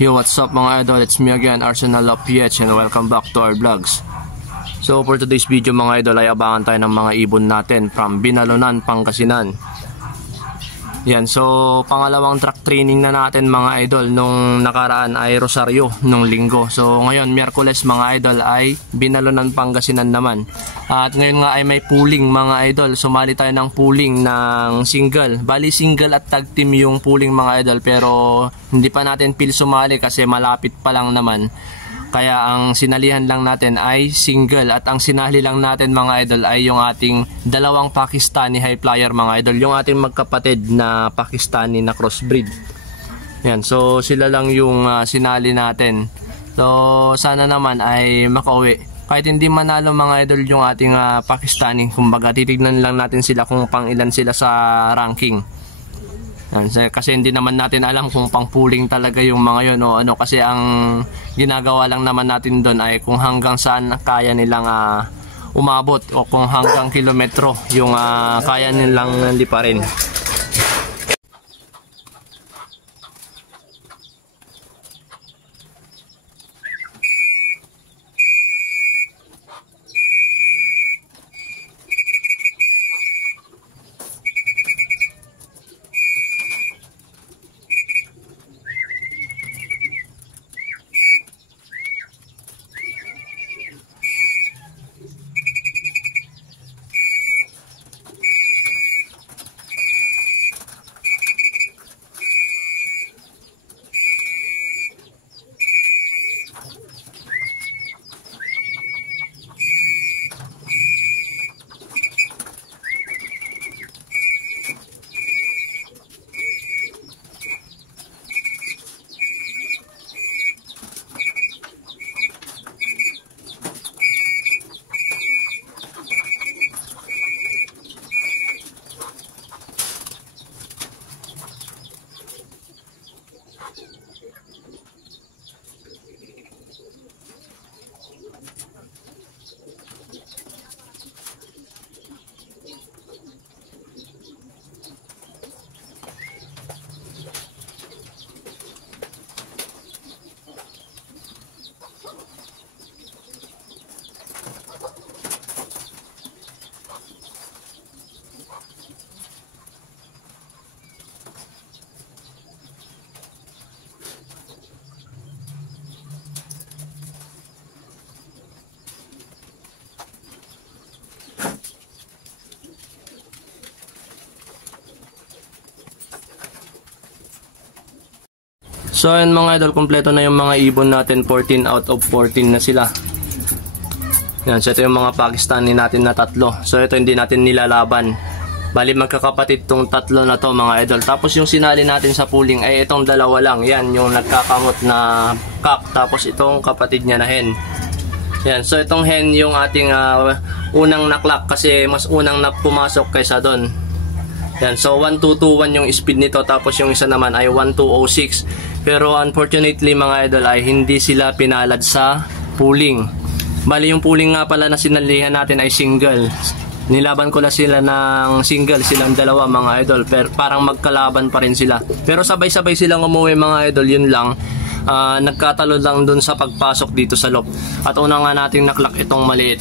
Yo, what's up mga idol? It's me again, Arsenal of PH, and welcome back to our vlogs. So for today's video mga idol ay abangan tayo ng mga ibon natin from Binalunan, Pangasinan. Yan, so pangalawang track training na natin mga idol. Nung nakaraan ay Rosario, nung linggo. So ngayon, Miyerkules mga idol ay Binalunan, Pangasinan naman. At ngayon nga ay may pooling mga idol. Sumali tayo ng pooling ng single. Bali single at tag team yung pooling mga idol. Pero hindi pa natin feel sumali kasi malapit pa lang naman. Kaya ang sinalihan lang natin ay single. At ang sinali lang natin mga idol ay yung ating dalawang Pakistani high flyer mga idol. Yung ating magkapatid na Pakistani na crossbreed. Yan, so sila lang yung sinali natin. So sana naman ay makauwi. Kahit hindi manalo mga idol yung ating Pakistani. Kumbaga titignan lang natin sila kung pang ilan sila sa ranking. Kasi hindi naman natin alam kung pang pooling talaga yung mga yun o ano, kasi ang ginagawa lang naman natin doon ay kung hanggang saan kaya nilang umabot o kung hanggang kilometro yung kaya nilang liparin. So ayun mga idol, kompleto na yung mga ibon natin. 14 out of 14 na sila. Yan, so ito yung mga Pakistani natin na tatlo. So ito hindi natin nilalaban. Bali magkakapatid tong tatlo na to mga idol. Tapos yung sinali natin sa pooling ay itong dalawa lang. Yan yung nagkakamot na cock. Tapos itong kapatid niya na hen. Yan, so itong hen yung ating unang naklak kasi mas unang na pumasok kaysa doon. Yan, so 1221 yung speed nito, tapos yung isa naman ay 1206. Pero unfortunately mga idol ay hindi sila pinalad sa pooling. Bali yung pooling nga pala na sinalihan natin ay single. Nilaban ko na sila ng single, silang dalawa mga idol, pero parang magkalaban pa rin sila. Pero sabay-sabay silang umuwi mga idol, yun lang. Nagkatalo lang dun sa pagpasok dito sa loop. At una nga nating naklak itong maliit.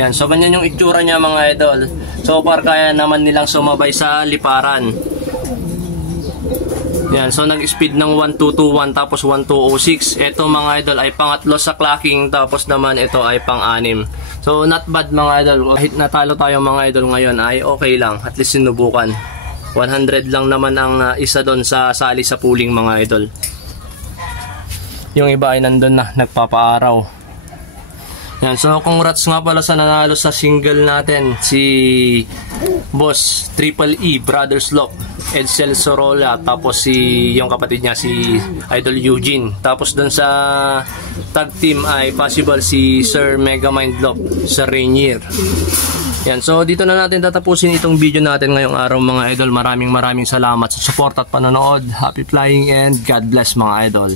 Yan, so ganyan yung itsura niya mga idol. So far kaya naman nilang sumabay sa liparan. Yan, so nag-speed ng 1221 tapos 1206. Ito mga idol ay pangatlo sa clocking, tapos naman ito ay pang-anim. So not bad mga idol. Kahit natalo tayo mga idol ngayon ay okay lang. At least sinubukan. 100 lang naman ang isa doon sa sali sa pooling mga idol. Yung iba ay nandun na, nagpapaaraw. Yan, so congrats nga pala sa nanalo sa single natin, si Boss Triple E Brothers Lock, Edsel Sorolla, tapos si yung kapatid niya si Idol Eugene. Tapos doon sa tag team ay possible si Sir Megamind Lock, Sir Rainier. Yan, so dito na natin tatapusin itong video natin ngayong araw mga idol. Maraming salamat sa support at panonood. Happy flying and God bless mga idol.